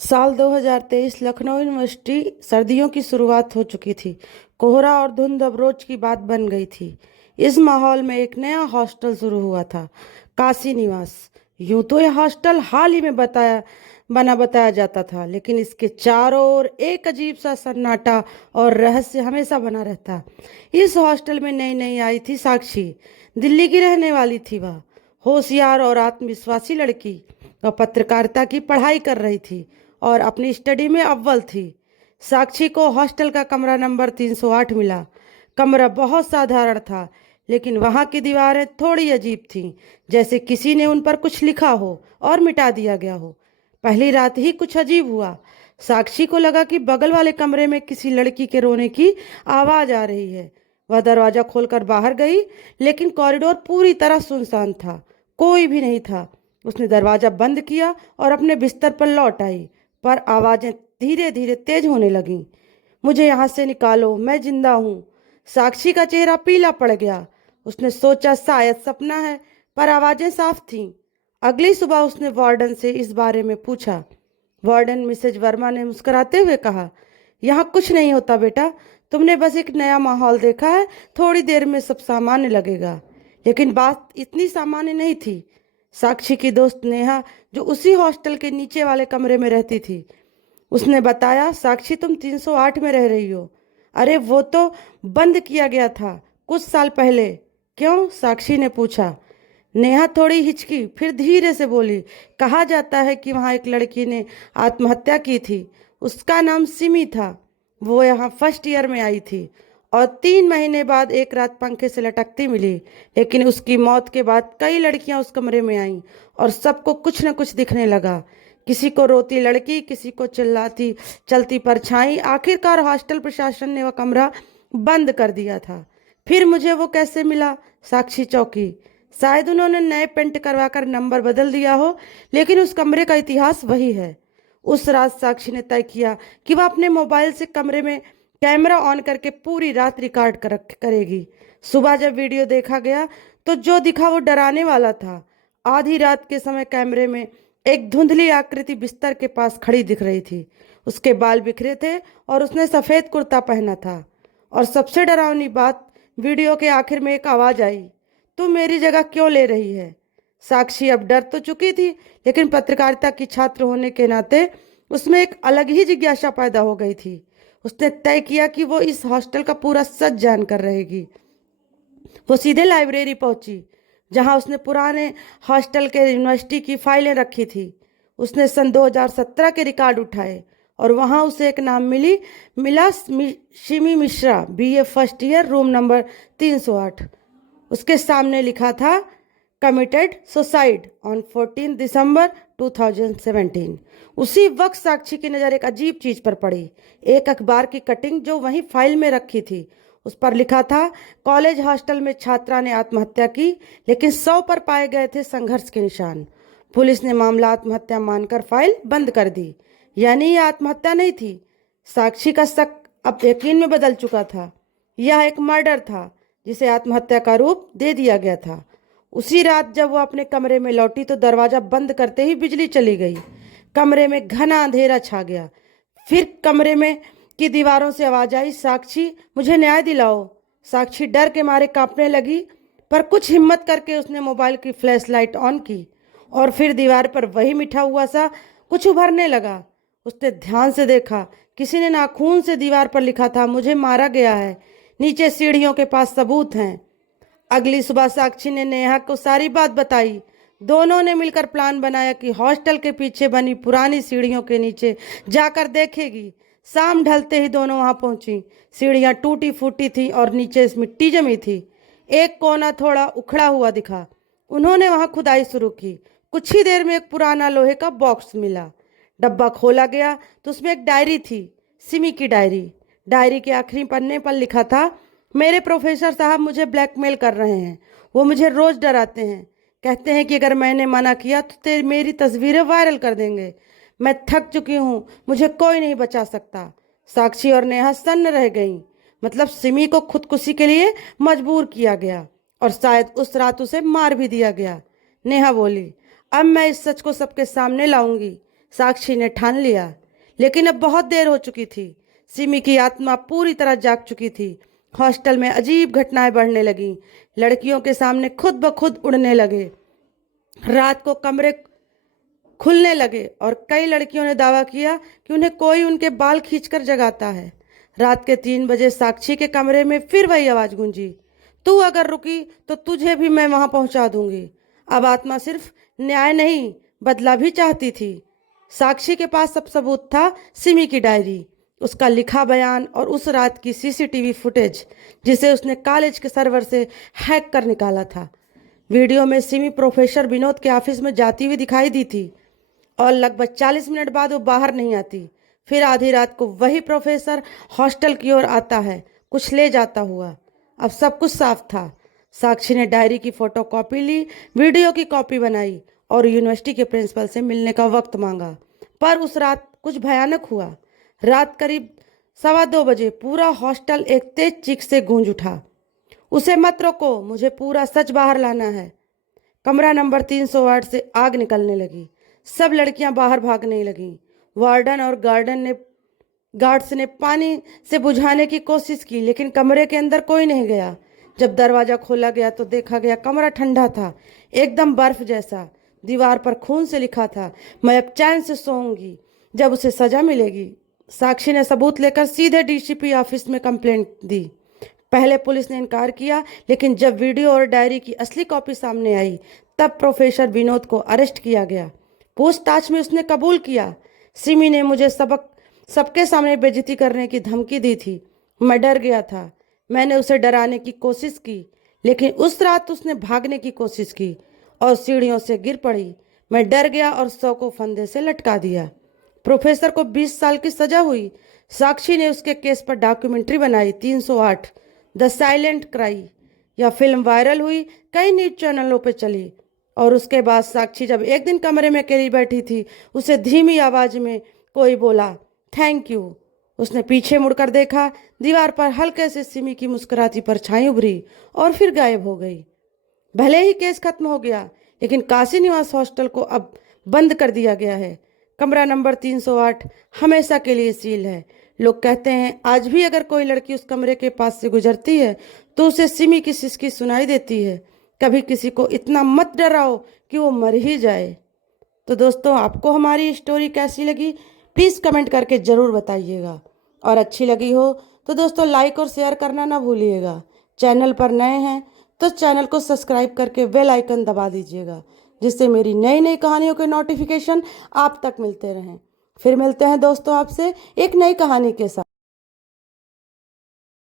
साल 2023 लखनऊ यूनिवर्सिटी सर्दियों की शुरुआत हो चुकी थी। कोहरा और धुंध अब रोज की बात बन गई थी। इस माहौल में एक नया हॉस्टल शुरू हुआ था, काशी निवास। यूं तो यह हॉस्टल हाल ही में बताया जाता था, लेकिन इसके चारों ओर एक अजीब सा सन्नाटा और रहस्य हमेशा बना रहता। इस हॉस्टल में नई नई आई थी साक्षी। दिल्ली की रहने वाली थी वह, होशियार और आत्मविश्वासी लड़की। वह पत्रकारिता की पढ़ाई कर रही थी और अपनी स्टडी में अव्वल थी। साक्षी को हॉस्टल का कमरा नंबर 308 मिला। कमरा बहुत साधारण था, लेकिन वहाँ की दीवारें थोड़ी अजीब थीं, जैसे किसी ने उन पर कुछ लिखा हो और मिटा दिया गया हो। पहली रात ही कुछ अजीब हुआ। साक्षी को लगा कि बगल वाले कमरे में किसी लड़की के रोने की आवाज़ आ रही है। वह दरवाज़ा खोलकर बाहर गई, लेकिन कॉरिडोर पूरी तरह सुनसान था। कोई भी नहीं था। उसने दरवाज़ा बंद किया और अपने बिस्तर पर लौट आई, पर आवाज़ें धीरे धीरे तेज होने लगीं। मुझे यहाँ से निकालो, मैं जिंदा हूँ। साक्षी का चेहरा पीला पड़ गया। उसने सोचा शायद सपना है, पर आवाज़ें साफ थीं। अगली सुबह उसने वार्डन से इस बारे में पूछा। वार्डन मिसेज वर्मा ने मुस्कुराते हुए कहा, यहाँ कुछ नहीं होता बेटा, तुमने बस एक नया माहौल देखा है। थोड़ी देर में सब सामान्य लगेगा। लेकिन बात इतनी सामान्य नहीं थी। साक्षी की दोस्त नेहा, जो उसी हॉस्टल के नीचे वाले कमरे में रहती थी, उसने बताया, साक्षी तुम 308 में रह रही हो। अरे वो तो बंद किया गया था कुछ साल पहले। क्यों? साक्षी ने पूछा। नेहा थोड़ी हिचकी, फिर धीरे से बोली, कहा जाता है कि वहाँ एक लड़की ने आत्महत्या की थी। उसका नाम सिमी था। वो यहाँ फर्स्ट ईयर में आई थी और 3 महीने बाद एक रात पंखे से लटकती मिली। लेकिन उसकी मौत के बाद कई लड़कियां उस कमरे में आईं और सबको कुछ न कुछ दिखने लगा। किसी को रोती लड़की, किसी को चिल्लाती चलती परछाई। आखिरकार हॉस्टल प्रशासन ने वह कमरा बंद कर दिया था। फिर मुझे वो कैसे मिला? साक्षी चौंकी। शायद उन्होंने नए पेंट करवाकर नंबर बदल दिया हो, लेकिन उस कमरे का इतिहास वही है। उस रात साक्षी ने तय किया कि वह अपने मोबाइल से कमरे में कैमरा ऑन करके पूरी रात रिकॉर्ड करेगी। सुबह जब वीडियो देखा गया तो जो दिखा वो डराने वाला था। आधी रात के समय कैमरे में एक धुंधली आकृति बिस्तर के पास खड़ी दिख रही थी। उसके बाल बिखरे थे और उसने सफ़ेद कुर्ता पहना था। और सबसे डरावनी बात, वीडियो के आखिर में एक आवाज़ आई, तू मेरी जगह क्यों ले रही है? साक्षी अब डर तो चुकी थी, लेकिन पत्रकारिता की छात्र होने के नाते उसमें एक अलग ही जिज्ञासा पैदा हो गई थी। उसने तय किया कि वो इस हॉस्टल का पूरा सच जानकर रहेगी। वो सीधे लाइब्रेरी पहुंची, जहां उसने पुराने हॉस्टल के यूनिवर्सिटी की फाइलें रखी थी। उसने सन 2017 के रिकॉर्ड उठाए और वहां उसे एक नाम मिला, Shimi Mishra, BA first year, room number 308। उसके सामने लिखा था, कमिटेड सुसाइड ऑन 14 दिसंबर 2017। उसी वक्त साक्षी की नज़र एक अजीब चीज़ पर पड़ी। एक अखबार की कटिंग जो वहीं फाइल में रखी थी। उस पर लिखा था, कॉलेज हॉस्टल में छात्रा ने आत्महत्या की, लेकिन 100 पर पाए गए थे संघर्ष के निशान। पुलिस ने मामला आत्महत्या मानकर फाइल बंद कर दी। यानी यह आत्महत्या नहीं थी। साक्षी का शक अब यकीन में बदल चुका था। यह एक मर्डर था, जिसे आत्महत्या का रूप दे दिया गया था। उसी रात जब वो अपने कमरे में लौटी तो दरवाज़ा बंद करते ही बिजली चली गई। कमरे में घना अंधेरा छा गया। फिर कमरे में की दीवारों से आवाज आई, साक्षी मुझे न्याय दिलाओ। साक्षी डर के मारे कांपने लगी, पर कुछ हिम्मत करके उसने मोबाइल की फ्लैश लाइट ऑन की और फिर दीवार पर वही मिठा हुआ सा कुछ उभरने लगा। उसने ध्यान से देखा। किसी ने नाखून से दीवार पर लिखा था, मुझे मारा गया है, नीचे सीढ़ियों के पास सबूत हैं। अगली सुबह साक्षी ने नेहा को सारी बात बताई। दोनों ने मिलकर प्लान बनाया कि हॉस्टल के पीछे बनी पुरानी सीढ़ियों के नीचे जाकर देखेगी। शाम ढलते ही दोनों वहां पहुंची। सीढ़ियां टूटी फूटी थी और नीचे मिट्टी जमी थी। एक कोना थोड़ा उखड़ा हुआ दिखा। उन्होंने वहां खुदाई शुरू की। कुछ ही देर में एक पुराना लोहे का बॉक्स मिला। डब्बा खोला गया तो उसमें एक डायरी थी, सिमी की डायरी। डायरी के आखिरी पन्ने पर लिखा था, मेरे प्रोफेसर साहब मुझे ब्लैकमेल कर रहे हैं। वो मुझे रोज डराते हैं, कहते हैं कि अगर मैंने मना किया तो मेरी तस्वीरें वायरल कर देंगे। मैं थक चुकी हूँ, मुझे कोई नहीं बचा सकता। साक्षी और नेहा सन्न रह गईं। मतलब सिमी को खुदकुशी के लिए मजबूर किया गया और शायद उस रात उसे मार भी दिया गया। नेहा बोली, अब मैं इस सच को सबके सामने लाऊंगी। साक्षी ने ठान लिया, लेकिन अब बहुत देर हो चुकी थी। सिमी की आत्मा पूरी तरह जाग चुकी थी। हॉस्टल में अजीब घटनाएं बढ़ने लगीं। लड़कियों के सामने खुद ब खुद उड़ने लगे। रात को कमरे खुलने लगे और कई लड़कियों ने दावा किया कि उन्हें कोई उनके बाल खींचकर जगाता है। रात के 3 बजे साक्षी के कमरे में फिर वही आवाज गूंजी, तू अगर रुकी तो तुझे भी मैं वहां पहुंचा दूंगी। अब आत्मा सिर्फ न्याय नहीं, बदला भी चाहती थी। साक्षी के पास सब सबूत था। सिमी की डायरी, उसका लिखा बयान और उस रात की सीसीटीवी फुटेज जिसे उसने कॉलेज के सर्वर से हैक कर निकाला था। वीडियो में सिमी प्रोफेसर विनोद के ऑफिस में जाती हुई दिखाई दी थी और लगभग 40 मिनट बाद वो बाहर नहीं आती। फिर आधी रात को वही प्रोफेसर हॉस्टल की ओर आता है, कुछ ले जाता हुआ। अब सब कुछ साफ था। साक्षी ने डायरी की फोटोकॉपी ली, वीडियो की कॉपी बनाई और यूनिवर्सिटी के प्रिंसिपल से मिलने का वक्त मांगा। पर उस रात कुछ भयानक हुआ। रात करीब 2:15 बजे पूरा हॉस्टल एक तेज चीख से गूंज उठा, उसे मत रोको, मुझे पूरा सच बाहर लाना है। कमरा नंबर 308 से आग निकलने लगी। सब लड़कियां बाहर भागने लगीं। वार्डन और गार्ड्स ने पानी से बुझाने की कोशिश की, लेकिन कमरे के अंदर कोई नहीं गया। जब दरवाजा खोला गया तो देखा गया कमरा ठंडा था, एकदम बर्फ जैसा। दीवार पर खून से लिखा था, मैं अब चैन से सोऊंगी जब उसे सजा मिलेगी। साक्षी ने सबूत लेकर सीधे डीसीपी ऑफिस में कंप्लेंट दी। पहले पुलिस ने इनकार किया, लेकिन जब वीडियो और डायरी की असली कॉपी सामने आई तब प्रोफेसर विनोद को अरेस्ट किया गया। पूछताछ में उसने कबूल किया, सिमी ने मुझे सबके सामने बेइज्जती करने की धमकी दी थी। मैं डर गया था। मैंने उसे डराने की कोशिश की, लेकिन उस रात उसने भागने की कोशिश की और सीढ़ियों से गिर पड़ी। मैं डर गया और 100 को फंदे से लटका दिया। प्रोफेसर को 20 साल की सजा हुई। साक्षी ने उसके केस पर डॉक्यूमेंट्री बनाई, 308 द साइलेंट क्राई। यह फिल्म वायरल हुई, कई न्यूज चैनलों पर चली। और उसके बाद साक्षी जब एक दिन कमरे में अकेली बैठी थी, उसे धीमी आवाज में कोई बोला, थैंक यू। उसने पीछे मुड़कर देखा, दीवार पर हल्के से सिमी की मुस्कुराती परछाई उभरी और फिर गायब हो गई। भले ही केस खत्म हो गया, लेकिन काशी निवास हॉस्टल को अब बंद कर दिया गया है। कमरा नंबर 308 हमेशा के लिए सील है। लोग कहते हैं आज भी अगर कोई लड़की उस कमरे के पास से गुजरती है तो उसे सिमी की सिसकी सुनाई देती है। कभी किसी को इतना मत डराओ कि वो मर ही जाए। तो दोस्तों, आपको हमारी स्टोरी कैसी लगी प्लीज़ कमेंट करके ज़रूर बताइएगा, और अच्छी लगी हो तो दोस्तों लाइक और शेयर करना ना भूलिएगा। चैनल पर नए हैं तो चैनल को सब्सक्राइब करके बेल आइकन दबा दीजिएगा, जिससे मेरी नई नई कहानियों के नोटिफिकेशन आप तक मिलते रहें। फिर मिलते हैं दोस्तों आपसे एक नई कहानी के साथ।